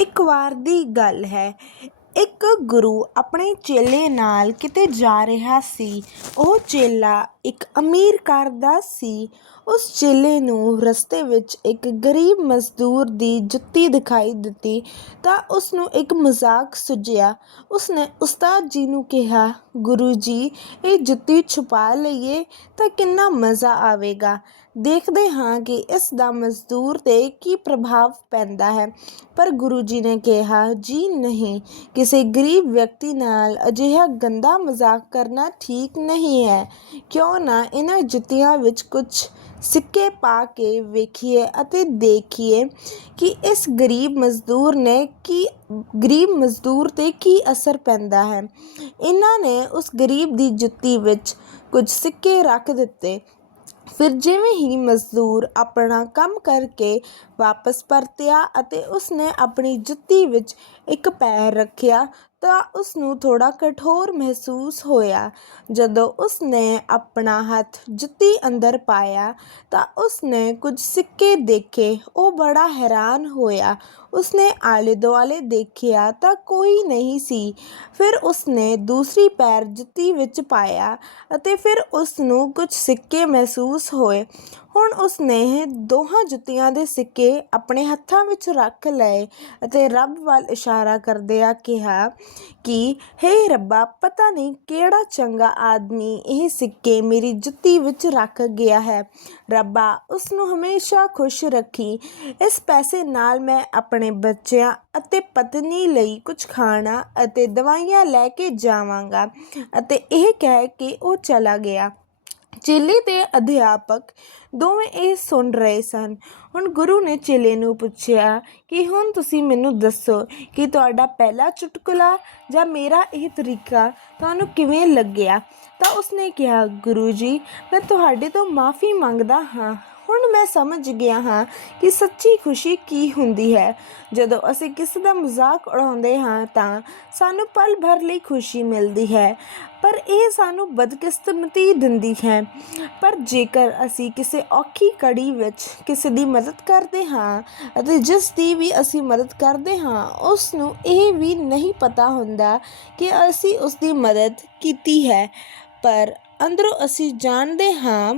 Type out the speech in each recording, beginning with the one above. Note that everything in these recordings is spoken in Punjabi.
ਇੱਕ ਵਾਰ ਦੀ ਗੱਲ ਹੈ। ਇੱਕ ਗੁਰੂ ਆਪਣੇ ਚੇਲੇ ਨਾਲ ਕਿਤੇ ਜਾ ਰਿਹਾ ਸੀ। ਉਹ ਚੇਲਾ ਇੱਕ ਅਮੀਰ ਘਰ ਦਾ ਸੀ। ਉਸ ਚੇਲੇ ਨੂੰ ਰਸਤੇ ਵਿੱਚ ਇੱਕ ਗਰੀਬ ਮਜ਼ਦੂਰ ਦੀ ਜੁੱਤੀ ਦਿਖਾਈ ਦਿੱਤੀ ਤਾਂ ਉਸ ਨੂੰ ਇੱਕ ਮਜ਼ਾਕ ਸੁਝਿਆ। ਉਸ ਨੇ ਉਸਤਾਦ ਜੀ ਨੂੰ ਕਿਹਾ, ਗੁਰੂ ਜੀ, ਇਹ ਜੁੱਤੀ ਛੁਪਾ ਲਈਏ ਤਾਂ ਕਿੰਨਾ ਮਜ਼ਾ ਆਵੇਗਾ। ਦੇਖਦੇ ਹਾਂ ਕਿ ਇਸ ਦਾ ਮਜ਼ਦੂਰ 'ਤੇ ਕੀ ਪ੍ਰਭਾਵ ਪੈਂਦਾ ਹੈ। ਪਰ ਗੁਰੂ ਜੀ ਨੇ ਕਿਹਾ, ਜੀ ਨਹੀਂ, ਕਿਸੇ ਗਰੀਬ ਵਿਅਕਤੀ ਨਾਲ ਅਜਿਹਾ ਗੰਦਾ ਮਜ਼ਾਕ ਕਰਨਾ ਠੀਕ ਨਹੀਂ ਹੈ। ਕਿਉਂ ਨਾ ਇਹਨਾਂ ਜੁੱਤੀਆਂ ਵਿੱਚ ਕੁਝ ਸਿੱਕੇ ਪਾ ਕੇ ਵੇਖੀਏ ਅਤੇ ਦੇਖੀਏ ਕਿ ਇਸ ਗਰੀਬ ਮਜ਼ਦੂਰ ਨੇ ਕੀ, ਗਰੀਬ ਮਜ਼ਦੂਰ 'ਤੇ ਕੀ ਅਸਰ ਪੈਂਦਾ ਹੈ। ਇਹਨਾਂ ਨੇ ਉਸ ਗਰੀਬ ਦੀ ਜੁੱਤੀ ਵਿੱਚ ਕੁਝ ਸਿੱਕੇ ਰੱਖ ਦਿੱਤੇ। ਫਿਰ ਜਿਵੇਂ ਹੀ ਮਜ਼ਦੂਰ ਆਪਣਾ ਕੰਮ ਕਰਕੇ ਵਾਪਸ ਪਰਤਿਆ ਅਤੇ ਉਸਨੇ ਆਪਣੀ ਜੁੱਤੀ ਵਿੱਚ ਇੱਕ ਪੈਰ ਰੱਖਿਆ ਤਾਂ ਉਸ ਨੂੰ ਥੋੜ੍ਹਾ ਕਠੋਰ ਮਹਿਸੂਸ ਹੋਇਆ। ਜਦੋਂ ਉਸਨੇ ਆਪਣਾ ਹੱਥ ਜੁੱਤੀ ਅੰਦਰ ਪਾਇਆ ਤਾਂ ਉਸਨੇ ਕੁਝ ਸਿੱਕੇ ਦੇਖੇ। ਉਹ ਬੜਾ ਹੈਰਾਨ ਹੋਇਆ। ਉਸਨੇ ਆਲੇ ਦੁਆਲੇ ਦੇਖਿਆ ਤਾਂ ਕੋਈ ਨਹੀਂ ਸੀ। ਫਿਰ ਉਸਨੇ ਦੂਸਰੀ ਪੈਰ ਜੁੱਤੀ ਵਿੱਚ ਪਾਇਆ ਅਤੇ ਫਿਰ ਉਸ ਨੂੰ ਕੁਝ ਸਿੱਕੇ ਮਹਿਸੂਸ ਹੋਏ। ਹੁਣ ਉਸਨੇ ਦੋਹਾਂ ਜੁੱਤੀਆਂ ਦੇ ਸਿੱਕੇ ਆਪਣੇ ਹੱਥਾਂ ਵਿੱਚ ਰੱਖ ਲਏ ਅਤੇ ਰੱਬ ਵੱਲ ਇਸ਼ਾਰਾ ਕਰਦਿਆਂ ਕਿਹਾ ਕਿ, ਹੇ ਰੱਬਾ, ਪਤਾ ਨਹੀਂ ਕਿਹੜਾ ਚੰਗਾ ਆਦਮੀ ਇਹ ਸਿੱਕੇ ਮੇਰੀ ਜੁੱਤੀ ਵਿੱਚ ਰੱਖ ਗਿਆ ਹੈ। ਰੱਬਾ ਉਸ ਨੂੰ ਹਮੇਸ਼ਾ ਖੁਸ਼ ਰੱਖੀ। ਇਸ ਪੈਸੇ ਨਾਲ ਮੈਂ ਆਪਣੇ ਬੱਚਿਆਂ ਅਤੇ ਪਤਨੀ ਲਈ ਕੁਝ ਖਾਣਾ ਅਤੇ ਦਵਾਈਆਂ ਲੈ ਕੇ ਜਾਵਾਂਗਾ ਅਤੇ ਇਹ ਕਹਿ ਕੇ ਉਹ ਚਲਾ ਗਿਆ। ਚੇਲੇ ਤੇ ਅਧਿਆਪਕ ਦੋਵੇਂ ਇਹ ਸੁਣ ਰਹੇ ਸਨ। ਹੁਣ ਗੁਰੂ ਨੇ ਚੇਲੇ ਨੂੰ ਪੁੱਛਿਆ ਕਿ, ਹੁਣ ਤੁਸੀਂ ਮੈਨੂੰ ਦੱਸੋ ਕਿ ਤੁਹਾਡਾ ਪਹਿਲਾ ਚੁਟਕਲਾ ਜਾਂ ਮੇਰਾ ਇਹ ਤਰੀਕਾ ਤੁਹਾਨੂੰ ਕਿਵੇਂ ਲੱਗਿਆ? ਤਾਂ ਉਸਨੇ ਕਿਹਾ, ਗੁਰੂ ਜੀ, ਮੈਂ ਤੁਹਾਡੇ ਤੋਂ ਮਾਫੀ ਮੰਗਦਾ ਹਾਂ। ਹੁਣ ਮੈਂ ਸਮਝ ਗਿਆ ਹਾਂ ਕਿ ਸੱਚੀ ਖੁਸ਼ੀ ਕੀ ਹੁੰਦੀ ਹੈ। ਜਦੋਂ ਅਸੀਂ ਕਿਸੇ ਦਾ ਮਜ਼ਾਕ ਉਡਾਉਂਦੇ ਹਾਂ ਤਾਂ ਸਾਨੂੰ ਪਲ ਭਰ ਲਈ ਖੁਸ਼ੀ ਮਿਲਦੀ ਹੈ। ਪਰ ਇਹ ਸਾਨੂੰ ਬਦਕਿਸਮਤੀ ਦਿੰਦੀ ਹੈ। ਪਰ ਜੇਕਰ ਅਸੀਂ ਕਿਸੇ ਔਖੀ ਕੜੀ ਵਿੱਚ ਕਿਸੇ ਦੀ ਮਦਦ ਕਰਦੇ ਹਾਂ ਅਤੇ ਜਿਸ ਦੀ ਵੀ ਅਸੀਂ ਮਦਦ ਕਰਦੇ ਹਾਂ ਉਸ ਨੂੰ ਇਹ ਵੀ ਨਹੀਂ ਪਤਾ ਹੁੰਦਾ ਕਿ ਅਸੀਂ ਉਸ ਦੀ ਮਦਦ ਕੀਤੀ ਹੈ। ਪਰ ਅੰਦਰੋਂ ਅਸੀਂ ਜਾਣਦੇ ਹਾਂ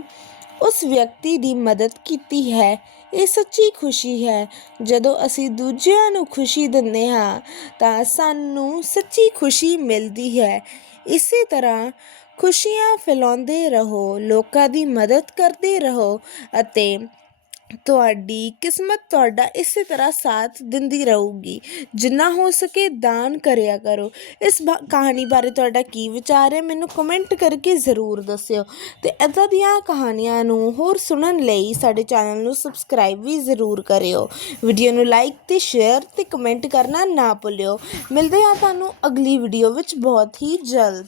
ਉਸ ਵਿਅਕਤੀ ਦੀ ਮਦਦ ਕੀਤੀ ਹੈ। ਇਹ ਸੱਚੀ ਖੁਸ਼ੀ ਹੈ। ਜਦੋਂ ਅਸੀਂ ਦੂਜਿਆਂ ਨੂੰ ਖੁਸ਼ੀ ਦਿੰਦੇ ਹਾਂ, ਤਾਂ ਸਾਨੂੰ ਸੱਚੀ ਖੁਸ਼ੀ ਮਿਲਦੀ ਹੈ। ਇਸੇ ਤਰ੍ਹਾਂ ਖੁਸ਼ੀਆਂ ਫੈਲਾਉਂਦੇ ਰਹੋ, ਲੋਕਾਂ ਦੀ ਮਦਦ ਕਰਦੇ ਰਹੋ ਅਤੇ ਤੁਹਾਡੀ ਕਿਸਮਤ ਤੁਹਾਡਾ ਇਸੇ ਤਰ੍ਹਾਂ ਸਾਥ ਦਿੰਦੀ ਰਹੂਗੀ। ਜਿੰਨਾ ਹੋ ਸਕੇ ਦਾਨ ਕਰਿਆ ਕਰੋ। ਇਸ ਬਾ- ਕਹਾਣੀ ਬਾਰੇ ਤੁਹਾਡਾ ਕੀ ਵਿਚਾਰ ਹੈ? ਮੈਨੂੰ ਕਮੈਂਟ ਕਰਕੇ ਜ਼ਰੂਰ ਦੱਸਿਓ। ਤੇ ਇੱਦਾਂ ਦੀਆਂ ਕਹਾਣੀਆਂ ਨੂੰ ਹੋਰ ਸੁਣਨ ਲਈ ਸਾਡੇ ਚੈਨਲ ਨੂੰ ਸਬਸਕ੍ਰਾਈਬ ਵੀ ਜ਼ਰੂਰ ਕਰਿਓ। ਵੀਡੀਓ ਨੂੰ ਲਾਈਕ ਤੇ ਸ਼ੇਅਰ ਤੇ ਕਮੈਂਟ ਕਰਨਾ ਨਾ ਭੁੱਲਿਓ। ਮਿਲਦੇ ਹਾਂ ਤੁਹਾਨੂੰ ਅਗਲੀ ਵੀਡੀਓ ਵਿੱਚ ਬਹੁਤ ਹੀ ਜਲਦ।